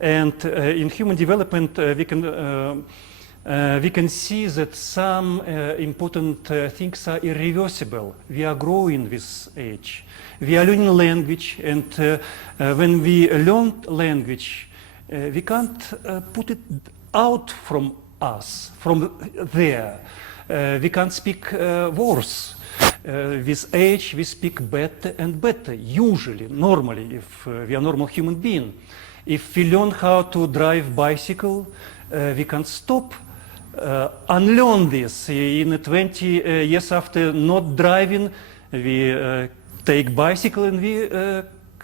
And in human development, we can see that some important things are irreversible. We are growing with age. We are learning language, and when we learn language, we can't put it out from us, from there. We can't speak words. With age, we speak better and better, usually, normally, if we are normal human being. If we learn how to drive bicycle, we can't stop unlearn this. In 20 years after not driving, we take bicycle and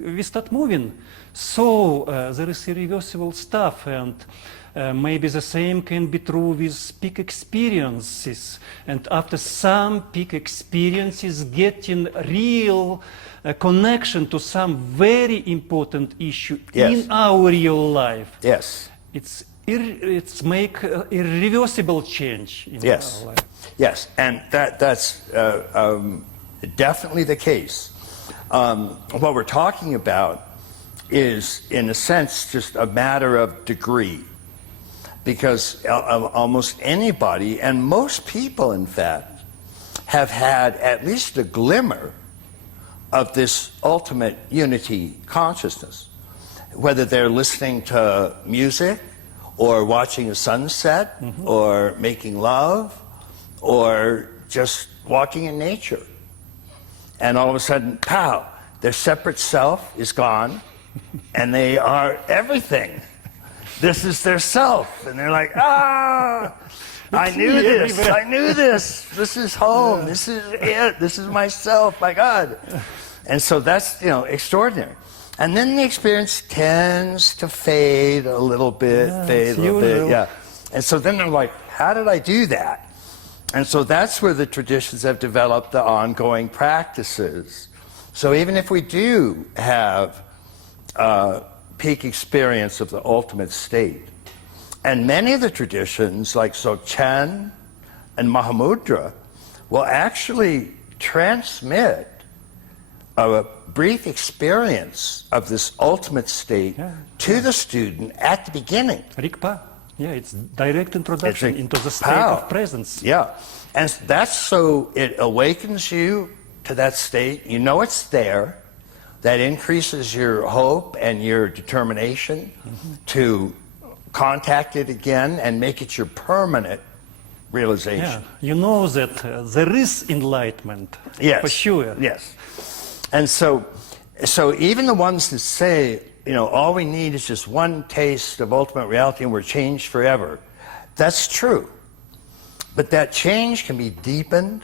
we start moving. So there is irreversible stuff, and maybe the same can be true with peak experiences. And after some peak experiences, getting real connection to some very important issue in our real life. Yes. It's make irreversible change in our life. Yes, and that's definitely the case. What we're talking about is, in a sense, just a matter of degree. Because almost anybody, and most people, in fact, have had at least a glimmer of this ultimate unity consciousness. Whether they're listening to music, or watching a sunset, or making love, or just walking in nature. And all of a sudden, pow, their separate self is gone, and they are everything. This is their self, and they're like, I knew this, I knew this. This is home, this is it, this is myself, my God. And so that's, extraordinary. And then the experience tends to fade a little bit, And so then they're like, how did I do that? And so that's where the traditions have developed the ongoing practices. So even if we do have peak experience of the ultimate state, and many of the traditions, like Dzogchen and Mahamudra, will actually transmit a brief experience of this ultimate state to the student at the beginning. Rigpa, it's direct introduction into the state of presence. Yeah, and that's so it awakens you to that state. You know it's there. That increases your hope and your determination to contact it again and make it your permanent realization. Yeah, you know that there is enlightenment, for sure. Yes. And so even the ones that say, all we need is just one taste of ultimate reality and we're changed forever, that's true. But that change can be deepened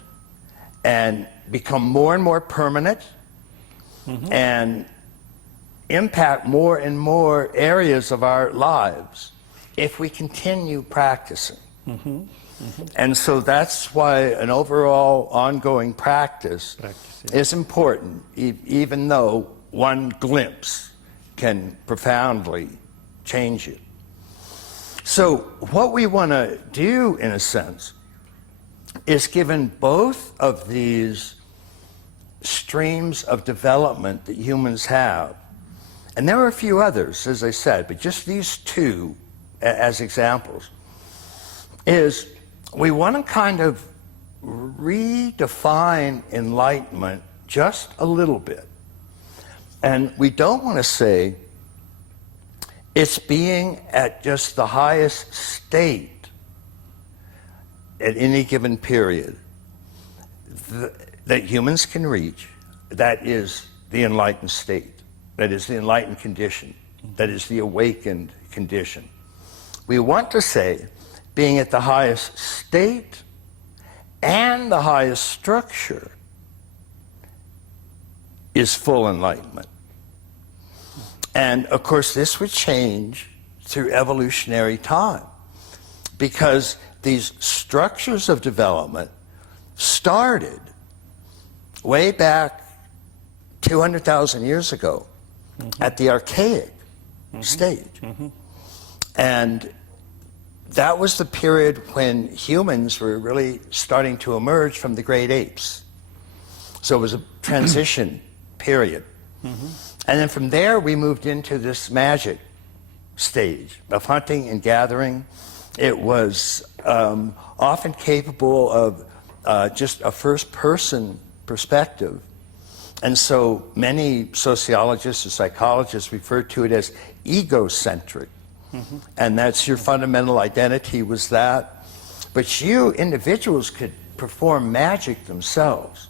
and become more and more permanent and impact more and more areas of our lives if we continue practicing. And so that's why an overall ongoing practice is important, even though one glimpse can profoundly change it. So what we want to do, in a sense, is given both of these streams of development that humans have, and there are a few others, as I said, but just these two as examples, is we want to kind of redefine enlightenment just a little bit. And we don't want to say it's being at just the highest state at any given period that humans can reach. That is the enlightened state. That is the enlightened condition. That is the awakened condition. We want to say being at the highest state and the highest structure is full enlightenment. And of course this would change through evolutionary time, because these structures of development started way back 200,000 years ago at the archaic stage. And that was the period when humans were really starting to emerge from the great apes. So it was a transition period. And then from there we moved into this magic stage of hunting and gathering. It was often capable of just a first-person perspective. And so many sociologists or psychologists refer to it as egocentric. And that's your fundamental identity was that. But you, individuals, could perform magic themselves.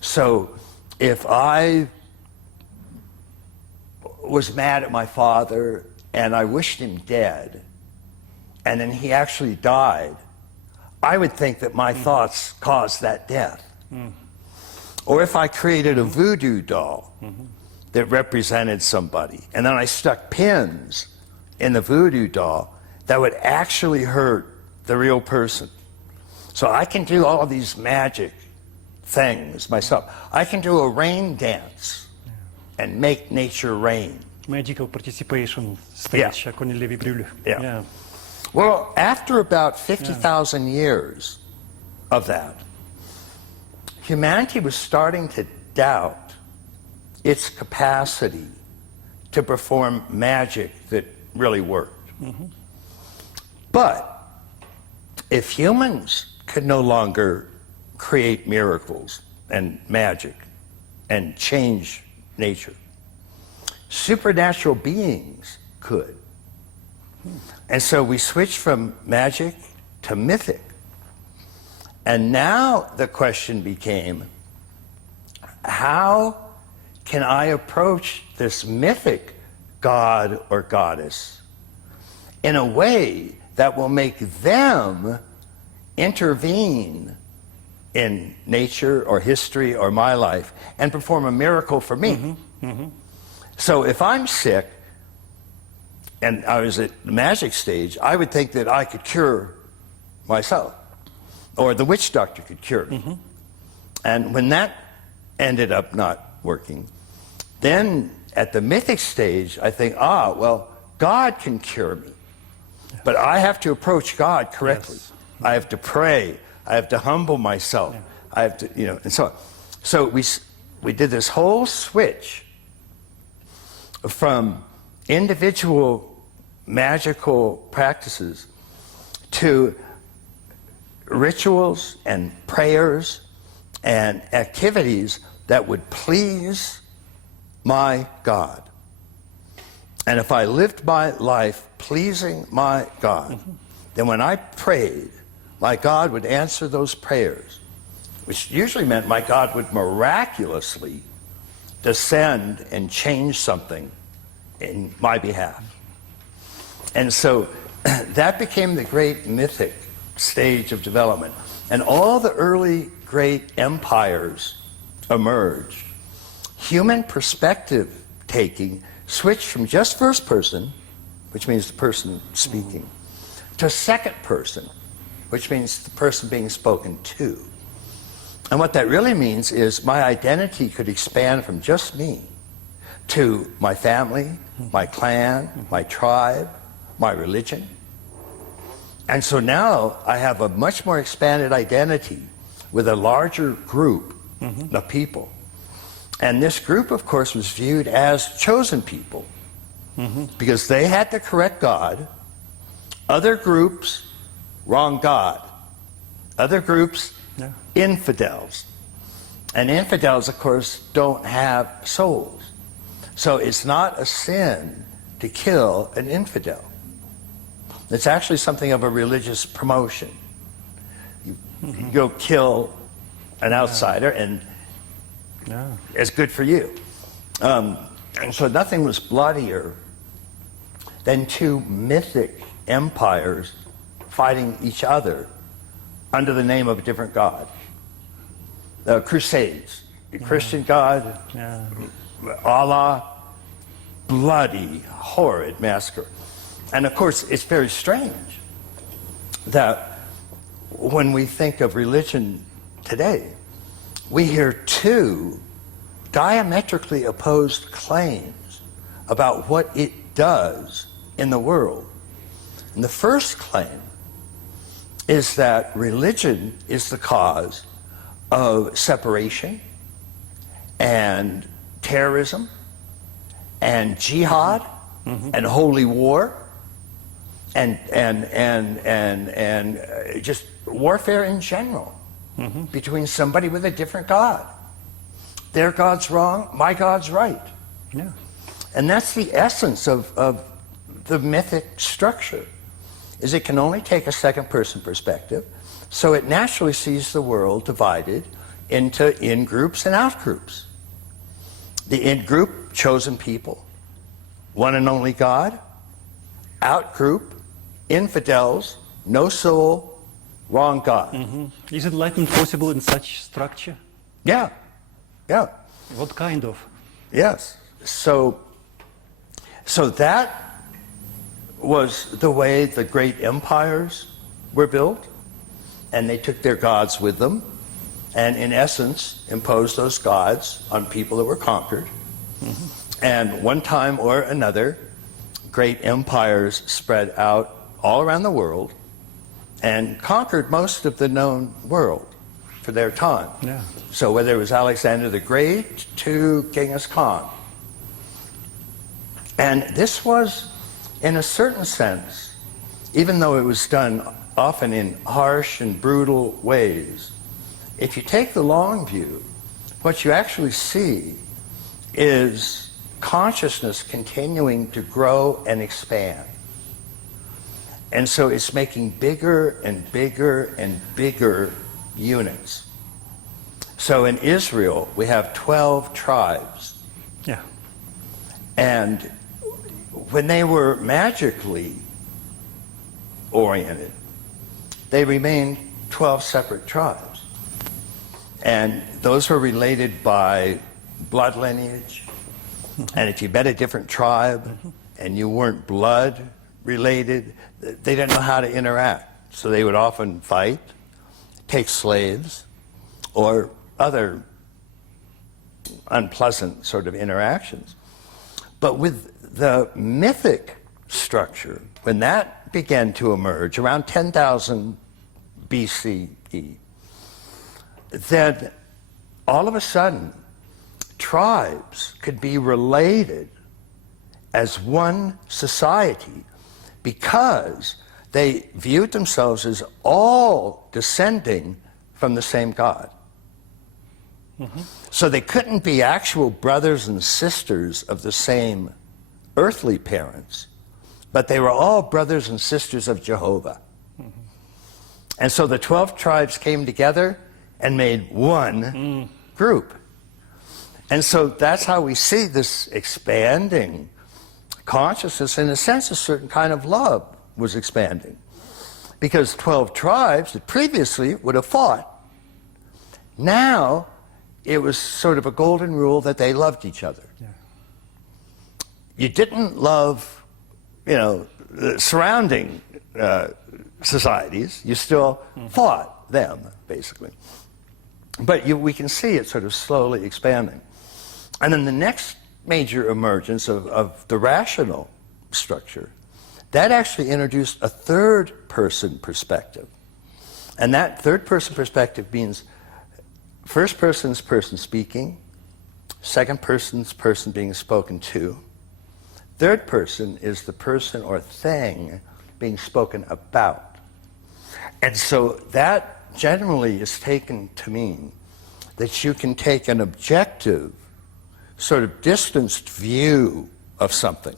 So if I was mad at my father and I wished him dead, and then he actually died, I would think that my thoughts caused that death. Or if I created a voodoo doll that represented somebody, and then I stuck pins in the voodoo doll, that would actually hurt the real person. So I can do all of these magic things myself. I can do a rain dance and make nature rain. Magical participation stage, con il Levi Brûlé. Yeah. Well, after about 50,000 years of that, humanity was starting to doubt its capacity to perform magic that really worked. But if humans could no longer create miracles and magic and change nature, supernatural beings could. And so we switched from magic to mythic. And now the question became, how can I approach this mythic god or goddess in a way that will make them intervene in nature or history or my life and perform a miracle for me? So if I'm sick and I was at the magic stage, I would think that I could cure myself, or the witch doctor could cure me. And when that ended up not working, then at the mythic stage, I think, well, God can cure me. But I have to approach God correctly. I have to pray. I have to humble myself. I have to, and so on. So we did this whole switch from individual magical practices to rituals and prayers and activities that would please my God. And if I lived my life pleasing my God, then when I prayed, my God would answer those prayers, which usually meant my God would miraculously descend and change something in my behalf. And so that became the great mythic stage of development. And all the early great empires emerged. Human perspective taking switched from just first person, which means the person speaking, to second person, which means the person being spoken to. And what that really means is my identity could expand from just me to my family, my clan, my tribe, my religion. And so now I have a much more expanded identity with a larger group of people. And this group, of course, was viewed as chosen people because they had the correct God. Other groups, wrong God. Other groups, infidels. And infidels, of course, don't have souls. So it's not a sin to kill an infidel. It's actually something of a religious promotion. You go kill an outsider and it's good for you. And so nothing was bloodier than two mythic empires fighting each other under the name of a different god. The Crusades, the Christian God, Allah, bloody, horrid massacre. And of course, it's very strange that when we think of religion today, we hear two diametrically opposed claims about what it does in the world. And the first claim is that religion is the cause of separation and terrorism and jihad and holy war and just warfare in general between somebody with a different God. Their God's wrong, my God's right. Yeah. And that's the essence of the mythic structure, is it can only take a second person perspective, so it naturally sees the world divided into in-groups and out-groups. The in-group, chosen people, one and only God. Out-group, infidels, no soul, wrong God. Is enlightenment possible in such structure? Yeah, yeah. What kind of? Yes. So that was the way the great empires were built, and they took their gods with them, and in essence imposed those gods on people that were conquered. And one time or another, great empires spread out all around the world and conquered most of the known world for their time. Yeah. So whether it was Alexander the Great to Genghis Khan. And this was, in a certain sense, even though it was done often in harsh and brutal ways, if you take the long view, what you actually see is consciousness continuing to grow and expand. And so it's making bigger and bigger and bigger units. So in Israel, we have 12 tribes. Yeah. And when they were magically oriented, they remained 12 separate tribes. And those were related by blood lineage. And if you met a different tribe and you weren't blood related, they didn't know how to interact. So they would often fight, take slaves, or other unpleasant sort of interactions. But with the mythic structure, when that began to emerge around 10,000 BCE, then all of a sudden, tribes could be related as one society because they viewed themselves as all descending from the same God. So they couldn't be actual brothers and sisters of the same earthly parents, but they were all brothers and sisters of Jehovah. And so the 12 tribes came together and made one group. And so that's how we see this expanding consciousness. In a sense, a certain kind of love was expanding. Because 12 tribes that previously would have fought, now it was sort of a golden rule that they loved each other. Yeah. You didn't love, the surrounding societies. You still fought them, basically. But we can see it sort of slowly expanding. And then the next major emergence of the rational structure, that actually introduced a third-person perspective. And that third-person perspective means first person's person speaking, second person's person being spoken to, third person is the person or thing being spoken about. And so that generally is taken to mean that you can take an objective, sort of distanced view of something.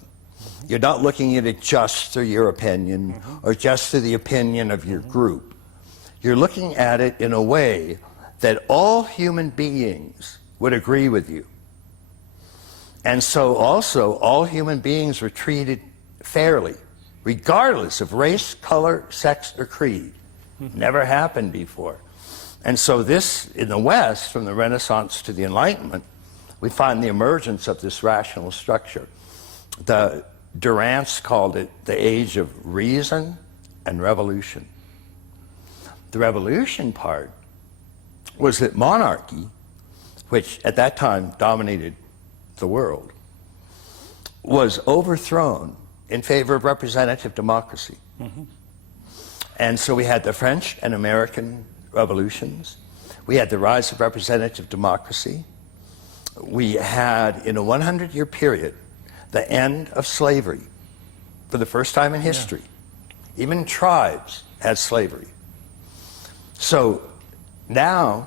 You're not looking at it just through your opinion or just through the opinion of your group. You're looking at it in a way that all human beings would agree with you. And so also all human beings were treated fairly, regardless of race, color, sex, or creed. Never happened before. And so this, in the West, from the Renaissance to the Enlightenment, we find the emergence of this rational structure. The Durants called it the age of reason and revolution. The revolution part was that monarchy, which at that time dominated the world, was overthrown in favor of representative democracy. And so we had the French and American revolutions. We had the rise of representative democracy. We had, in a 100-year period, the end of slavery for the first time in history. Even tribes had slavery. So now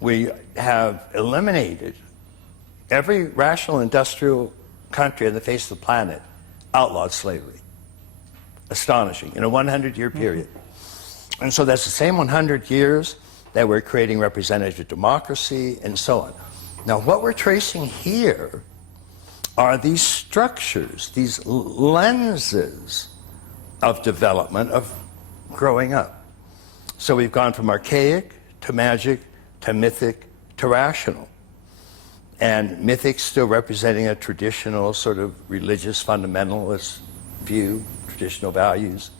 we have eliminated every rational industrial country on the face of the planet outlawed slavery. Astonishing, in a 100-year period. And so that's the same 100 years that we're creating representative democracy and so on. Now what we're tracing here are these structures, these lenses of development, of growing up. So we've gone from archaic to magic to mythic to rational. And mythic still representing a traditional sort of religious fundamentalist view, traditional values.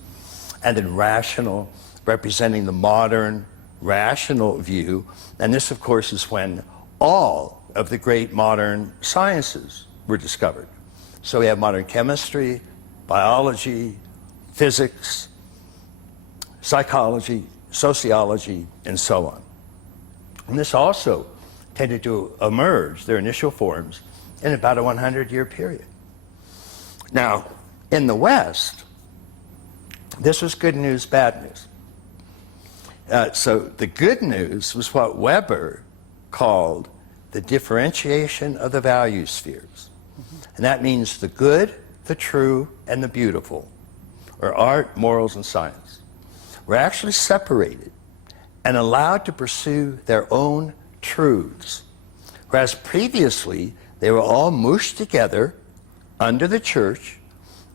And then rational representing the modern rational view. And this, of course, is when all of the great modern sciences were discovered. So we have modern chemistry, biology, physics, psychology, sociology, and so on. And this also tended to emerge, their initial forms, in about a 100-year period. Now, in the West, this was good news, bad news. So the good news was what Weber called the differentiation of the value spheres. And that means the good, the true, and the beautiful, or art, morals, and science, were actually separated and allowed to pursue their own truths. Whereas previously, they were all mushed together under the church,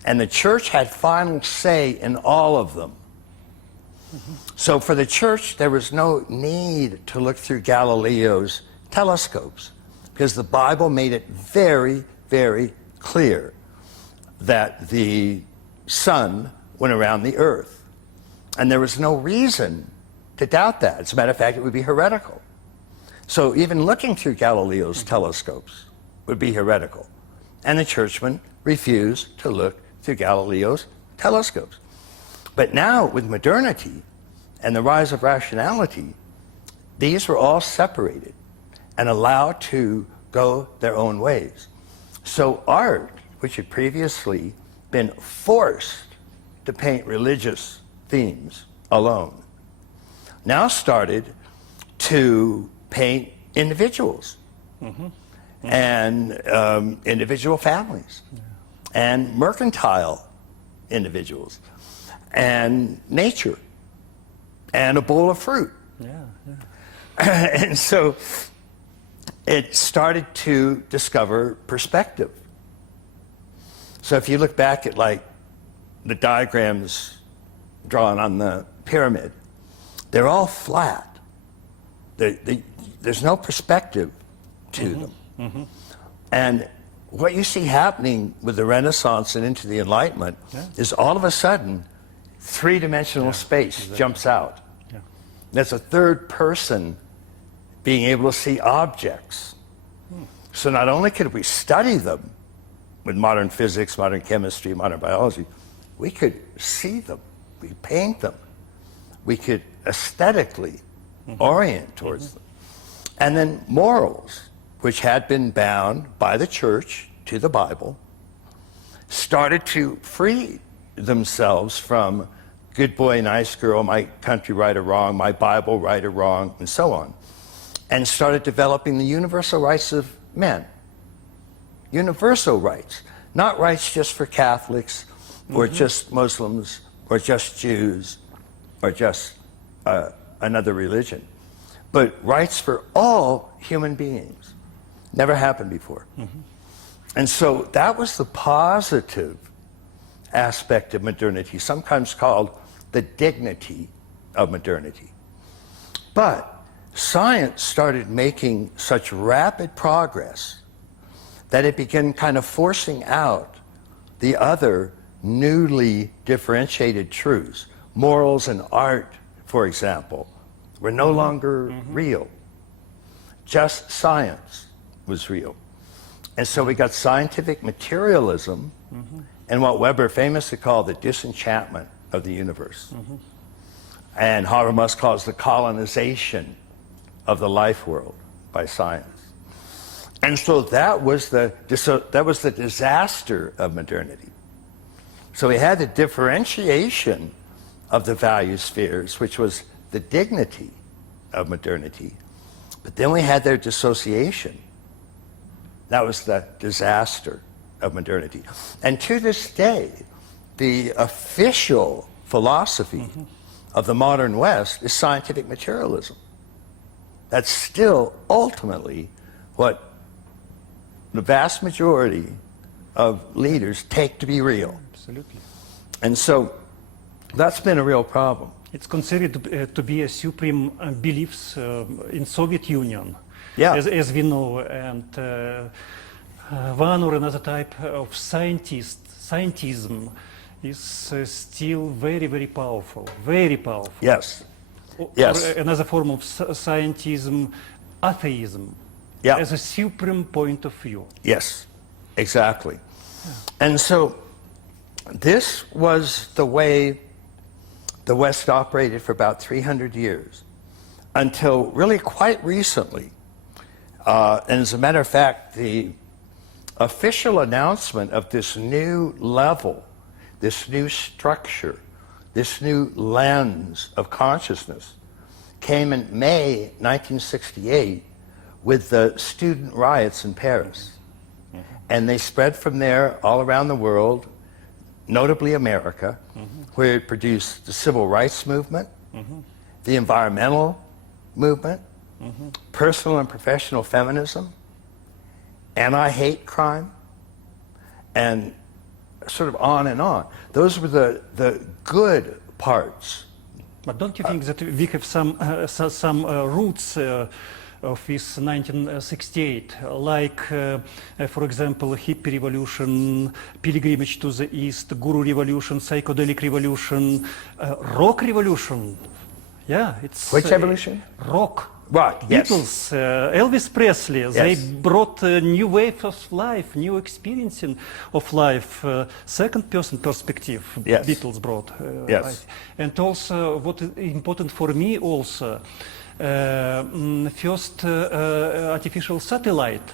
and the church had final say in all of them. So for the church, there was no need to look through Galileo's telescopes, because the Bible made it very, very clear that the sun went around the earth. And there was no reason to doubt that. As a matter of fact, it would be heretical. So even looking through Galileo's telescopes would be heretical. And the churchmen refused to look through Galileo's telescopes. But now, with modernity and the rise of rationality, these were all separated and allowed to go their own ways. So art, which had previously been forced to paint religious themes alone, now started to paint individuals and individual families and mercantile individuals and nature and a bowl of fruit. And so it started to discover perspective. So if you look back at like the diagrams drawn on the pyramid, they're all flat. There's no perspective to them. And what you see happening with the Renaissance and into the Enlightenment is all of a sudden three-dimensional space jumps out. That's a third person being able to see objects. So not only could we study them with modern physics, modern chemistry, modern biology, we could see them, we paint them, we could aesthetically orient towards them. And then morals, which had been bound by the church to the Bible, started to free themselves from good boy, nice girl, my country right or wrong, my Bible right or wrong, and so on, and started developing the universal rights of men. Universal rights, not rights just for Catholics, or just Muslims, or just Jews, or just another religion, but rights for all human beings. Never happened before. And so that was the positive aspect of modernity, sometimes called the dignity of modernity. But science started making such rapid progress that it began kind of forcing out the other newly differentiated truths. Morals and art, for example, were no longer real. Just science was real. And so we got scientific materialism and what Weber famously called the disenchantment of the universe. And Habermas calls the colonization of the life world by science. And so that was the disaster of modernity. So we had the differentiation of the value spheres, which was the dignity of modernity. But then we had their dissociation. That was the disaster of modernity. And to this day, the official philosophy of the modern West is scientific materialism. That's still ultimately what the vast majority of leaders take to be real. Absolutely. And so that's been a real problem. It's considered to be a supreme beliefs in Soviet Union, Yeah. as we know, and one or another type of scientism is still very, very powerful, very powerful. Yes. Or Yes. another form of scientism, atheism, Yeah. as a supreme point of view. Yes, exactly. And so this was the way the West operated for about 300 years, until really quite recently. And as a matter of fact, the official announcement of this new level, this new structure, this new lens of consciousness came in May 1968 with the student riots in Paris. And they spread from there all around the world, notably America, where it produced the civil rights movement, the environmental movement, personal and professional feminism, anti-hate crime, and sort of on and on. Those were the good parts. But don't you think that we have some roots of this 1968, like, for example, hippie revolution, pilgrimage to the east, guru revolution, psychedelic revolution, rock revolution? Yeah, it's Which evolution? Rock. Rock, yes. Beatles, Elvis Presley, they brought a new wave of life, new experiencing of life, second-person perspective. Yes. Beatles brought. Yes. And also, what is important for me also, first artificial satellite,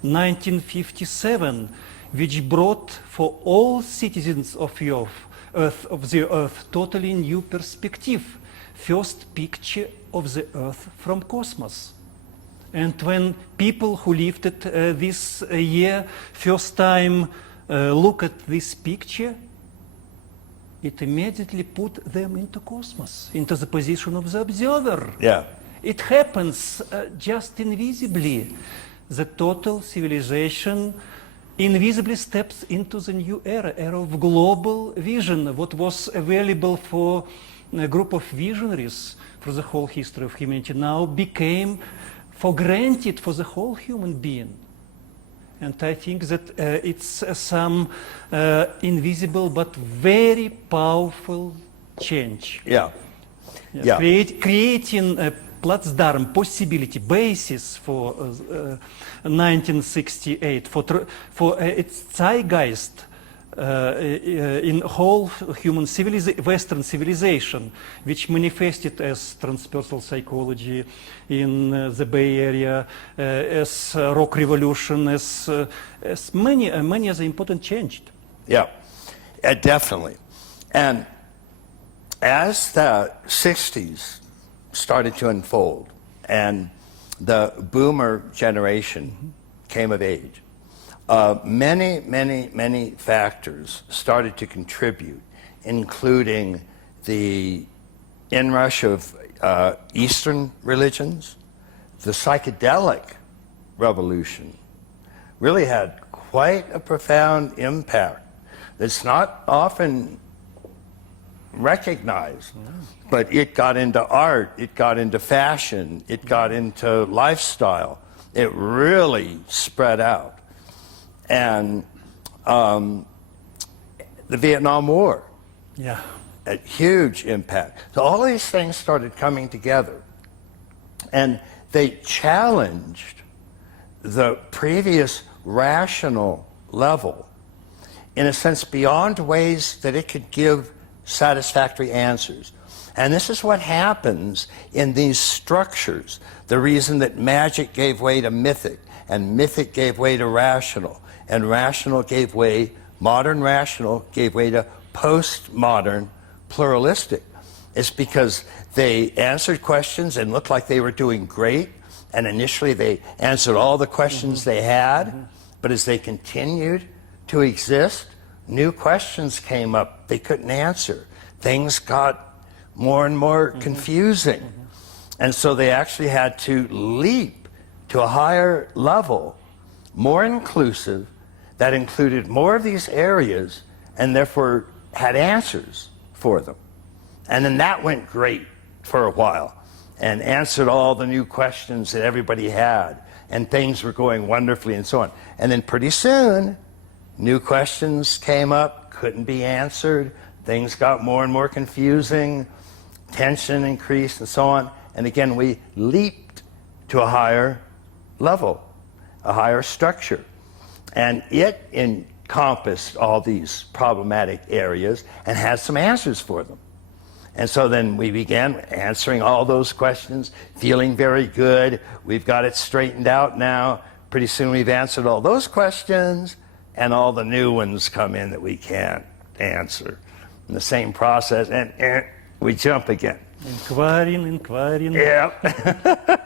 1957, which brought for all citizens of the Earth totally new perspective. First picture of the Earth from cosmos. And when people who lived it this year first time look at this picture, it immediately put them into cosmos, into the position of the observer. Yeah. It happens just invisibly. The total civilization invisibly steps into the new era of global vision. What was available for a group of visionaries for the whole history of humanity now became for granted for the whole human being. And I think that it's some invisible but very powerful change. Yeah. Yeah. Creating a platform, possibility, basis for 1968, for its zeitgeist in whole human Western civilization, which manifested as transpersonal psychology in the Bay Area, as rock revolution, as many other important changed. Yeah, definitely. And as the 60s started to unfold and the boomer generation came of age, many factors started to contribute, including the inrush of Eastern religions. The psychedelic revolution really had quite a profound impact that's not often recognized, but it got into art, it got into fashion, it got into lifestyle. It really spread out. And the Vietnam War, Yeah. a huge impact. So all these things started coming together, and they challenged the previous rational level, in a sense, beyond ways that it could give satisfactory answers. And this is what happens in these structures. The reason that magic gave way to mythic, and mythic gave way to rational, and rational gave way, modern rational gave way to postmodern pluralistic. It's because they answered questions and looked like they were doing great, and initially they answered all the questions they had, but as they continued to exist, new questions came up they couldn't answer. Things got more and more confusing. And so they actually had to leap to a higher level, more inclusive, that included more of these areas and therefore had answers for them. And then that went great for a while and answered all the new questions that everybody had, and things were going wonderfully and so on. And then pretty soon, new questions came up, couldn't be answered, things got more and more confusing, tension increased and so on. And again, we leaped to a higher level, a higher structure. And it encompassed all these problematic areas and had some answers for them. And so then we began answering all those questions, feeling very good. We've got it straightened out now. Pretty soon we've answered all those questions, and all the new ones come in that we can't answer. In the same process, and we jump again. Inquiring. Yeah.